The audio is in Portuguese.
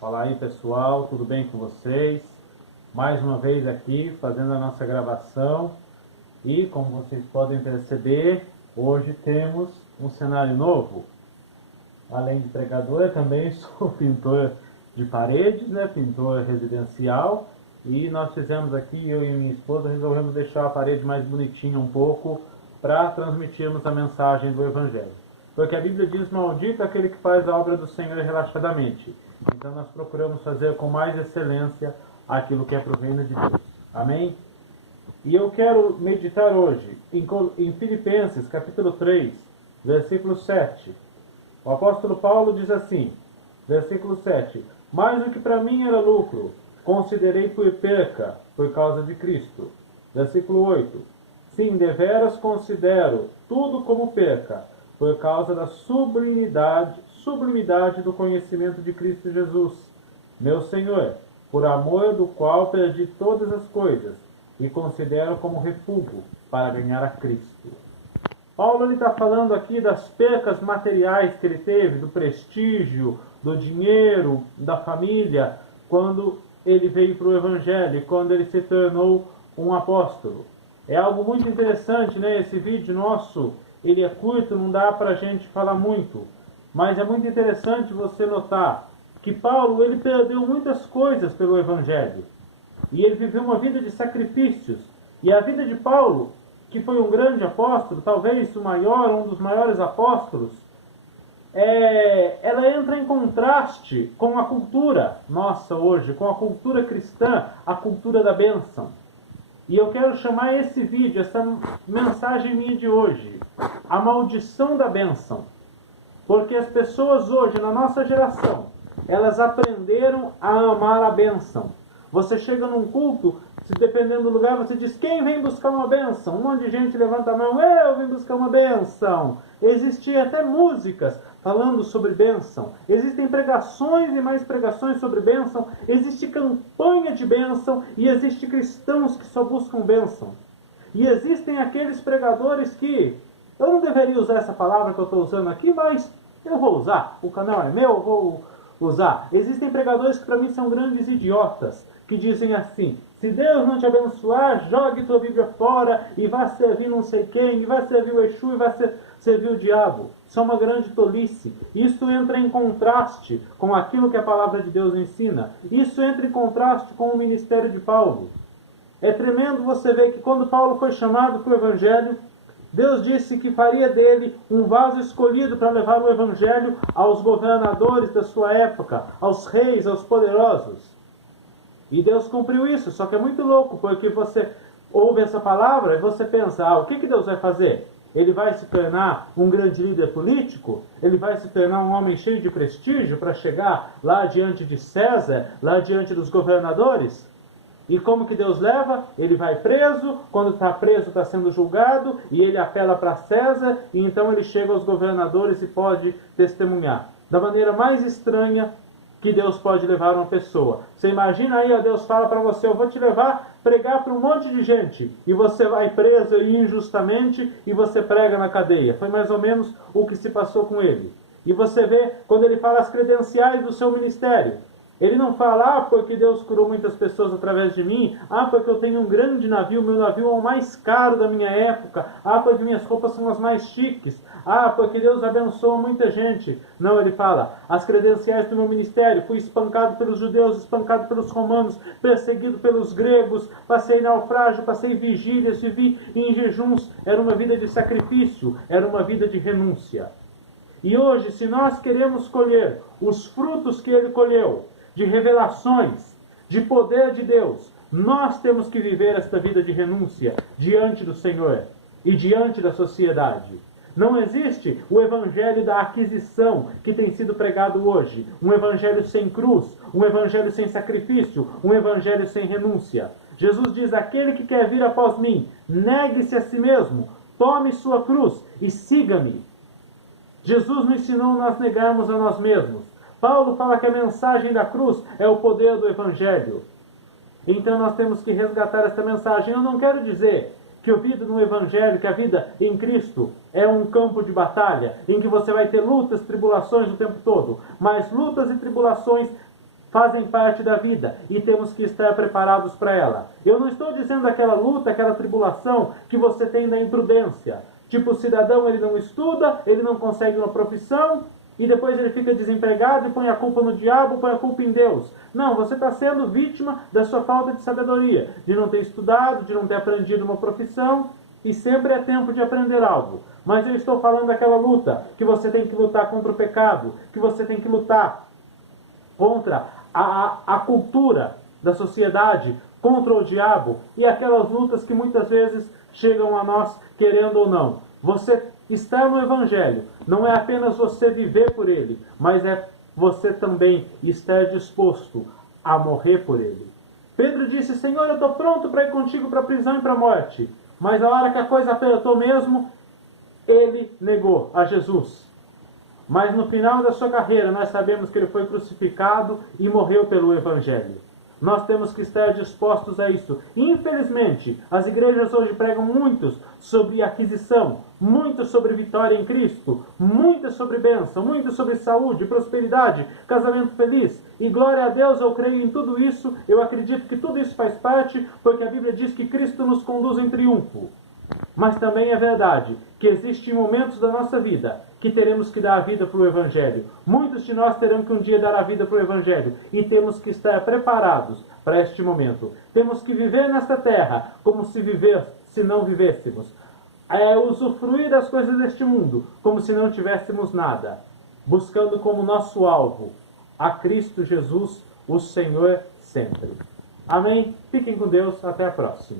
Fala aí, pessoal, tudo bem com vocês? Mais uma vez aqui fazendo a nossa gravação e, como vocês podem perceber, hoje temos um cenário novo. Além de pregador, eu também sou pintor de paredes, pintor residencial, e nós fizemos aqui, eu e minha esposa, resolvemos deixar a parede mais bonitinha um pouco para transmitirmos a mensagem do Evangelho. Porque a Bíblia diz: maldito aquele que faz a obra do Senhor relaxadamente. Então nós procuramos fazer com mais excelência aquilo que é para o reino de Deus. Amém? E eu quero meditar hoje em Filipenses capítulo 3, versículo 7. O apóstolo Paulo diz assim, versículo 7: mas o que para mim era lucro, considerei por perca por causa de Cristo. Versículo 8: sim, deveras considero tudo como perca, por causa da sublimidade do conhecimento de Cristo Jesus, meu Senhor, por amor do qual perdi todas as coisas, e considero como refúgio para ganhar a Cristo. Paulo está falando aqui das percas materiais que ele teve, do prestígio, do dinheiro, da família, quando ele veio para o Evangelho, quando ele se tornou um apóstolo. É algo muito interessante, Esse vídeo nosso, ele é curto, não dá para a gente falar muito, mas é muito interessante você notar que Paulo, ele perdeu muitas coisas pelo Evangelho, e ele viveu uma vida de sacrifícios, e a vida de Paulo, que foi um grande apóstolo, talvez o maior, um dos maiores apóstolos, ela entra em contraste com a cultura nossa hoje, com a cultura cristã, a cultura da bênção. E eu quero chamar esse vídeo, essa mensagem minha de hoje, a maldição da bênção. Porque as pessoas hoje, na nossa geração, elas aprenderam a amar a bênção. Você chega num culto, se dependendo do lugar, você diz: quem vem buscar uma bênção? Um monte de gente levanta a mão: eu vim buscar uma bênção. Existem até músicas falando sobre bênção. Existem pregações e mais pregações sobre bênção. Existe campanha de bênção e existem cristãos que só buscam bênção. E existem aqueles pregadores que, eu não deveria usar essa palavra que eu estou usando aqui, mas eu vou usar. O canal é meu, eu vou usar. Existem pregadores que para mim são grandes idiotas, que dizem assim: se Deus não te abençoar, jogue tua Bíblia fora e vá servir não sei quem, e vá servir o Exu, e vá servir o diabo. Isso é uma grande tolice. Isso entra em contraste com aquilo que a palavra de Deus ensina. Isso entra em contraste com o ministério de Paulo. É tremendo você ver que quando Paulo foi chamado para o Evangelho, Deus disse que faria dele um vaso escolhido para levar o Evangelho aos governadores da sua época, aos reis, aos poderosos. E Deus cumpriu isso, só que é muito louco, porque você ouve essa palavra e você pensa: o que Deus vai fazer? Ele vai se tornar um grande líder político? Ele vai se tornar um homem cheio de prestígio para chegar lá diante de César, lá diante dos governadores? E como que Deus leva? Ele vai preso, quando está preso está sendo julgado, e ele apela para César, e então ele chega aos governadores e pode testemunhar. Da maneira mais estranha que Deus pode levar uma pessoa. Você imagina aí, Deus fala para você: eu vou te levar pregar para um monte de gente, e você vai preso injustamente, e você prega na cadeia. Foi mais ou menos o que se passou com ele. E você vê, quando ele fala as credenciais do seu ministério, ele não fala: porque Deus curou muitas pessoas através de mim, porque eu tenho um grande navio, meu navio é o mais caro da minha época, porque minhas roupas são as mais chiques, porque Deus abençoa muita gente. Não, ele fala: as credenciais do meu ministério: fui espancado pelos judeus, espancado pelos romanos, perseguido pelos gregos, passei naufrágio, passei vigílias, vivi em jejuns. Era uma vida de sacrifício, era uma vida de renúncia. E hoje, se nós queremos colher os frutos que ele colheu, de revelações, de poder de Deus, nós temos que viver esta vida de renúncia diante do Senhor e diante da sociedade. Não existe o evangelho da aquisição que tem sido pregado hoje, um evangelho sem cruz, um evangelho sem sacrifício, um evangelho sem renúncia. Jesus diz: aquele que quer vir após mim, negue-se a si mesmo, tome sua cruz e siga-me. Jesus nos ensinou a nós negarmos a nós mesmos. Paulo fala que a mensagem da cruz é o poder do Evangelho. Então nós temos que resgatar esta mensagem. Eu não quero dizer que a vida no Evangelho, que a vida em Cristo é um campo de batalha, em que você vai ter lutas, tribulações o tempo todo. Mas lutas e tribulações fazem parte da vida e temos que estar preparados para ela. Eu não estou dizendo aquela luta, aquela tribulação que você tem da imprudência. Tipo, o cidadão, ele não estuda, ele não consegue uma profissão e depois ele fica desempregado e põe a culpa no diabo, põe a culpa em Deus. Não, você está sendo vítima da sua falta de sabedoria, de não ter estudado, de não ter aprendido uma profissão, e sempre é tempo de aprender algo. Mas eu estou falando daquela luta, que você tem que lutar contra o pecado, que você tem que lutar contra a cultura da sociedade, contra o diabo, e aquelas lutas que muitas vezes chegam a nós, querendo ou não. Você está no Evangelho, não é apenas você viver por ele, mas é você também estar disposto a morrer por ele. Pedro disse: Senhor, eu estou pronto para ir contigo para a prisão e para a morte. Mas na hora que a coisa apertou mesmo, ele negou a Jesus. Mas no final da sua carreira, nós sabemos que ele foi crucificado e morreu pelo Evangelho. Nós temos que estar dispostos a isso. Infelizmente, as igrejas hoje pregam muito sobre aquisição, muito sobre vitória em Cristo, muito sobre bênção, muito sobre saúde, prosperidade, casamento feliz. E glória a Deus, eu creio em tudo isso, eu acredito que tudo isso faz parte, porque a Bíblia diz que Cristo nos conduz em triunfo. Mas também é verdade que existem momentos da nossa vida que teremos que dar a vida para o Evangelho. Muitos de nós terão que um dia dar a vida para o Evangelho. E temos que estar preparados para este momento. Temos que viver nesta terra como se não vivêssemos. Usufruir das coisas deste mundo como se não tivéssemos nada. Buscando como nosso alvo a Cristo Jesus, o Senhor sempre. Amém? Fiquem com Deus. Até a próxima.